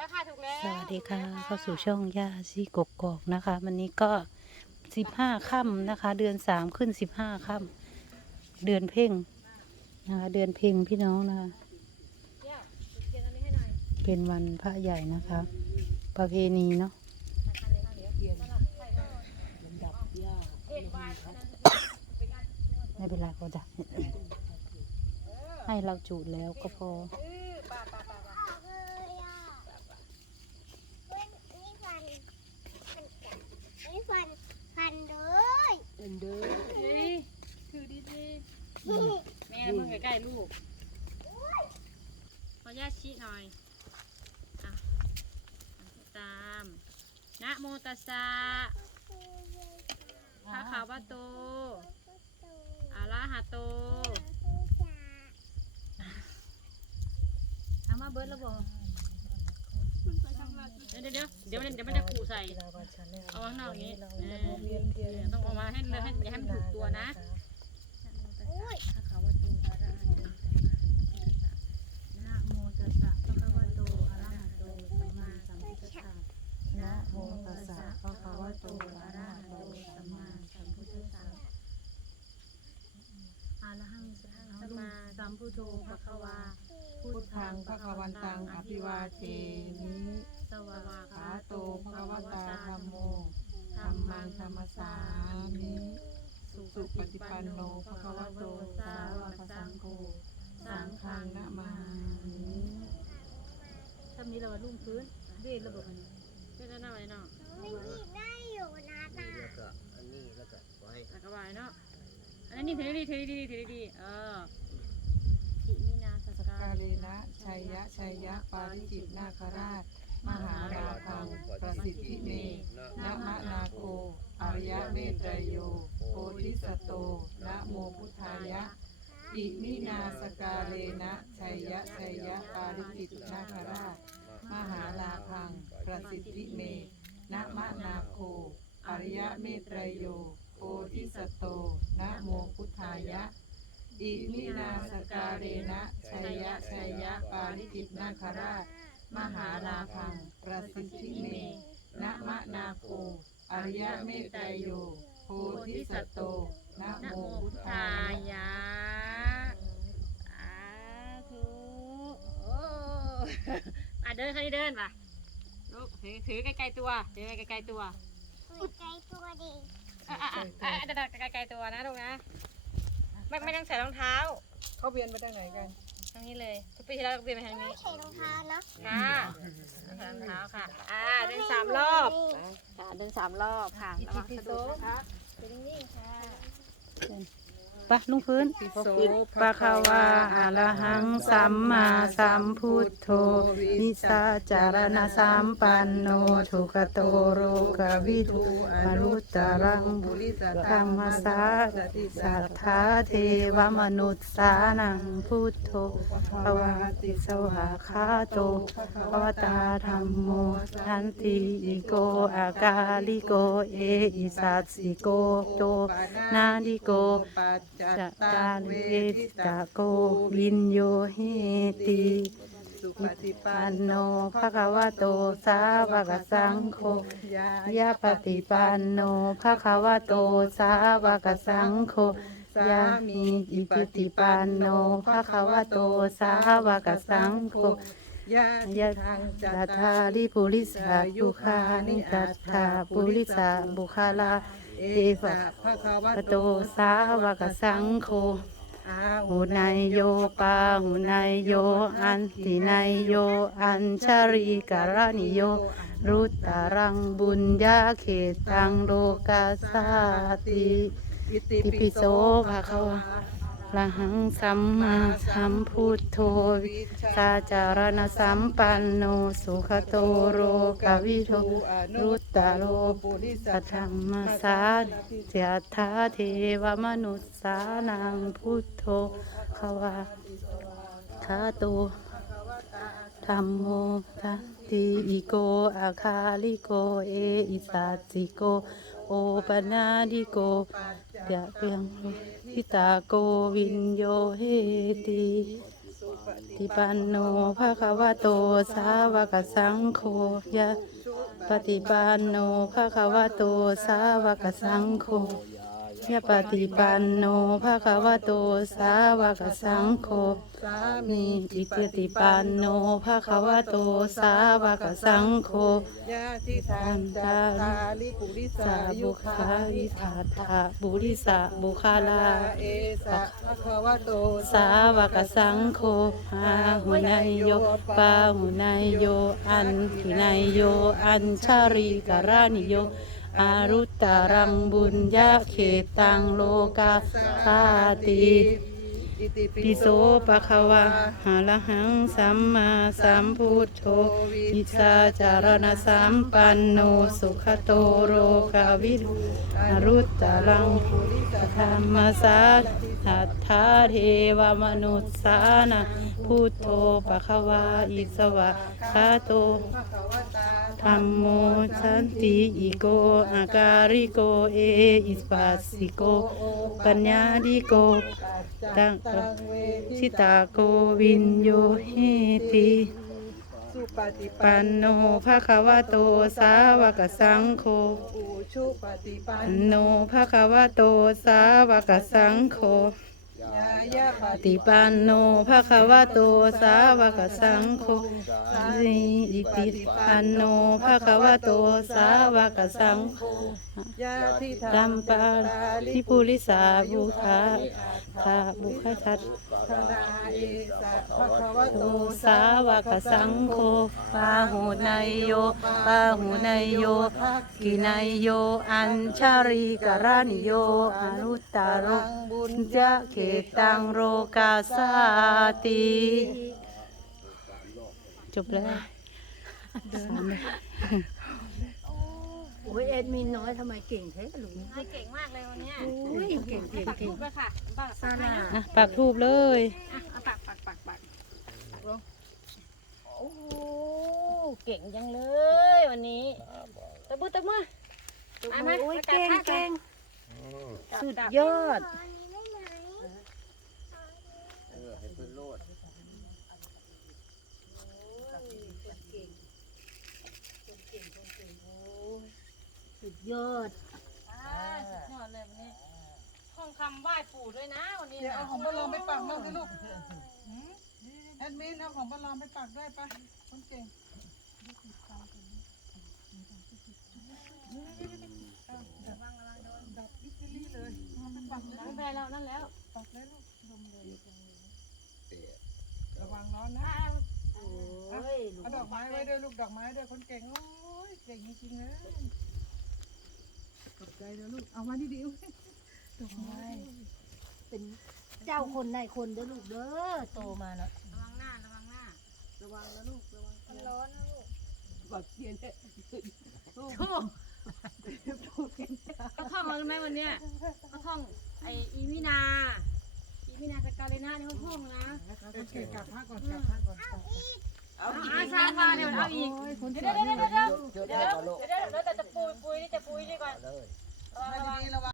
แล้วค่ะถูกแล้วสวัสดีค่ะ เข้าสู่ช่องย่าซีกกอกนะคะ วันนี้ก็สิบห้าค่ำนะคะ เดือนสามขึ้นสิบห้าค่ำเดือนเพ่งนะคะ เดือนเพ่งพี่น้องนะคะเดี๋ยวเขียนอันนี้ให้หน่อยเป็นวันพระใหญ่นะคะ ประเพณีเนาะอันนี้ค่ะเดี๋ยวเขียนสลับใส่ก่อนเอ็ดวายอันนั้นเป็นการไม่เป็นไรก็ได้ให้เราจูดแล้วก็พอ เออป่าป่าป่าป่า ออกเลยอะเว้ยนี่ฟันฟันจับนี่ฟันฟันเลย เฮ้ยถือดีดีแม่มึงใกล้ๆลูกขอญาต ชี้หน่อยอะตามนะโมตัสสะพระขาวะโตอะระหะโตเอามาเบิร์ดแล้วบอกเดี๋ยวเดี๋ยวเดี๋ยวมันเดี๋ยวมันจะขู่ใส่ เอาข้างนอกนี้ต้องออกมาให้เลยให้อย่าให้มันถูกตัวนะนะโมตัสสะพระคะวะโตอะระหะโตสัมมาสัมพุทธัสสะ นะ โมตัสสะภะคะวะโตอะระหะโตสัมมาสัมพุทธัสสะอะระหังสัมมาสัมพุทโธภะคะวาพุทธังพระควันตังอภิวาเทมิสวากขาโตพระควตาธรรมโมธรรมังธรรมสามิสุปฏิปันโนพระควโตสาวกสังโฆสังฆังนะมามิถ้ามีเราลุ่มพื้นเรียนระบบอันนี้ เรียนอะไรเนาะม่หยิบได้อยู่นะตาแล้วก็อันนี้แล้วก็ไว้แล้วก็วายเนาะอันนี้ถือดีถือดีถือดีเอออิมินาสกาเลนะชัยยะชัยยะปาริจิตนาคราช มหาราพังประสิทธิเมนะมะนาโคอริยะเมตไตรโยโพธิสโตนะโมพุทธายะอิมินาสกาเลนะชัยยะชัยยะปาริจิตนาคราช มหาลาพัง ประสิทธิเมนะมะนาโค อริยะเมตรโยโพธิสโตนะโมพุทธายะ อิมินาสการเรนะชัยยะชัยยะปาริจิตนาคราช มหาลาพัง ประสิทธิเมนะมะนาโค อริยะเมตรโยโพธิสัตโตนะโมพุทธายะสาธุโอ้อะ เดินใครเดินป่ะลูกถือถือใกล้ๆตัวถือใกล้ๆตัวหัวใจตัวดีอะอะอะอะเดินใกล้ๆตัวนะลูกนะ ไม่ไม่ต้องใส่รองเท้า เขาเวียนไปทางไหนกันทางนี้เลยทุกปีที่แล้วก็เปลี่ยนไปทางไม่นี้ใส่รองเท้านะค่ะใส่รองเท้าค่ะ อ่าเดินสามรอบค่ะเดินสามรอบค่ะระวังสะดุดนะคะเป็นนิ่งๆค่ะ ปะลุงพื้นปะคาวาอะระหังสัมมาสัมพุทโธนิสาจารณะสัมปันโนทุกโตโรกวิทูอนุตตรังบุริสธรรมสาสัทธาเทวมนุษย์สานังพุทโธภวาติสวาคาโตภวตาธรรมโมสันติอิโกอากาลิโกเออิสัสสิโกโตนาดิโกจจจะตัตางเวเวทิทิตาตาโกวินโยเฮติสุปฏิปันโนภะคะวะโตสาวกสังโฆยายะปฏิปันโนภะคะวะโตสาวกสังโฆยะมีอิปฏิปันโนภะคะวะโตสาวกสังโฆยายะทังจัตตาตาริปุริสายุคานิจัตตาปุริสาบุคลา เอเอสะวะภะคะวะพะโตสาวกสังโฆอาหูนายโยปาหูนายโย อันตินายโย อัญชาริการนิโย รุตตารังบุญญาเขตังโลกาสาติ อิติปิโสโสภะคะวะ ละหังสัมมาสัมพุทโธวิสาจารณสัมปันโนสุขโตโรกวิโทรุตตาโลปุริสัธัมมาสาเจตถาเทวมนุษสานังพุทโธขวาคาโตธรรมโมทัติอิโกอาคาลิโกเออิสัจิโก โอปนาดิโกยะเปียงพิตาโกวินโยเฮติปฏิปันโนภะคะวะโตสาวกสังโฆยะปฏิปันโนภะคะวะโตสาวกสังโฆ ยปฏิปันโนภะคะวะโตสาวกสังโฆสามีจิปฏิปันโนภะคะวะโตสาวกสังโฆญาติทานจาตาลิปุริสาบุคาคาวิวิทาถาบุริสะบุคาลาเอสะภะคะวะโตสาวกสังโฆพาหุนายโยปาหุนายโย อันทินายโย อัญชาริการานิโย อารุตตรังบุญญาเขตังโลกาสาติ อิติปิโสปะคะวะหาละหังสัมมาสัมพุทโธอิสาจารณสัมปันโนสุขโตโรกาวิรุอรุตตรังปุริสธรรมสาทัทธาเทวมนุสสานะพุทโธปะคะวาอิสวะคาโตธรรมโมสันติอิโกอาการิโกเออิสปัสสิโก ปัญญาดิโก ตังตังเวทิชิตาโกวินโยหิติสุปฏิปันโนภะคะวะโตสาวกสังโฆปูชุปฏิปันนโนภะคะวะโตสาวกสังโฆ ญายะปปฏิปันโนภะคะวะโตสาวกสังโฆสิติปันโนภะคะวะโตสาวกสังโฆญาติทารัมปาลิทิปุริสาบุคาทาบุคทัตนาเอสะภะคะวะโตสาวกสังโฆปาหุนายโยปาหุนายโยกินายโยอัญชาริกรานิโยอนุตตโรบุญจะเขตังโรกาสาติจบแล้วสามเลยโอ้ยเอ็ดมินน้อยทำไมเก่งแท้ลูกให้เก่งมากเลยวันเนี้ยโอ้ยเก่งเก่งปักเก่ทูงบเลยค่ะปักซาปักลาอะปากทูบเลยอะเอาปักปักปักปักโอ้เก่งจังเลยวันนี้ตะมือตะมือโมามาอ้ยประกาศเก่งท่ากันเก่งกลับสุดกลับยอด ขออันนี้ได้ไหม เออให้เพิ่นโลด สุด ยอดอ่าสุดยอดเลยวันนี้ท่องคำไหว้ปู่ด้วยนะวันนี้เดี๋ยวนะเอาของบอลลองไปปักมั่งสิลูกแอดมินเอาของบอลลองไปปักได้ปะคนเก่งเอาดับดับอิตาลีเลยเอาไปปักเลยไม่เป็นไรแล้วนั่นแล้วปักเลยลูกลงเลยระวังร้อนนะอ่าโอ้ยลูกเอาดอกไม้ไว้ด้วยลูกดอกไม้ด้วยคนเก่งโอ้ยเก่งจริงๆเลยตก ใจเลยลูก เอามาดีๆดอกไม้เป็นเจ้าคนในคนเด้อลูกเด้อโตมานะระวังหน้า ระวังหน้า ระวังนะลูก ระวังมันร้อนนะลูกแบบเทียนเนี่ยทูบเขาท่องอะไรไหมวันเนี้ยเขาท่องไออีมินา อีมินาสกาเลนาเนี่ยเขาท่องนะคนเก่งกลับผ้าก่อนกลับผ้าก่อนเอาอาชาพาเดี๋ยวเอาอีกคนสเดี๋วยวยเดี๋ยวนี่เดี๋ยวแบบเดี๋ยวเดี๋ยวเดี๋ยวเดี๋ยวเดี๋ยวแต่จะปุยปุยนี่จะปุยนี่ก่อน เลย ระวัง ไม่ ระวัง ดีๆระวัง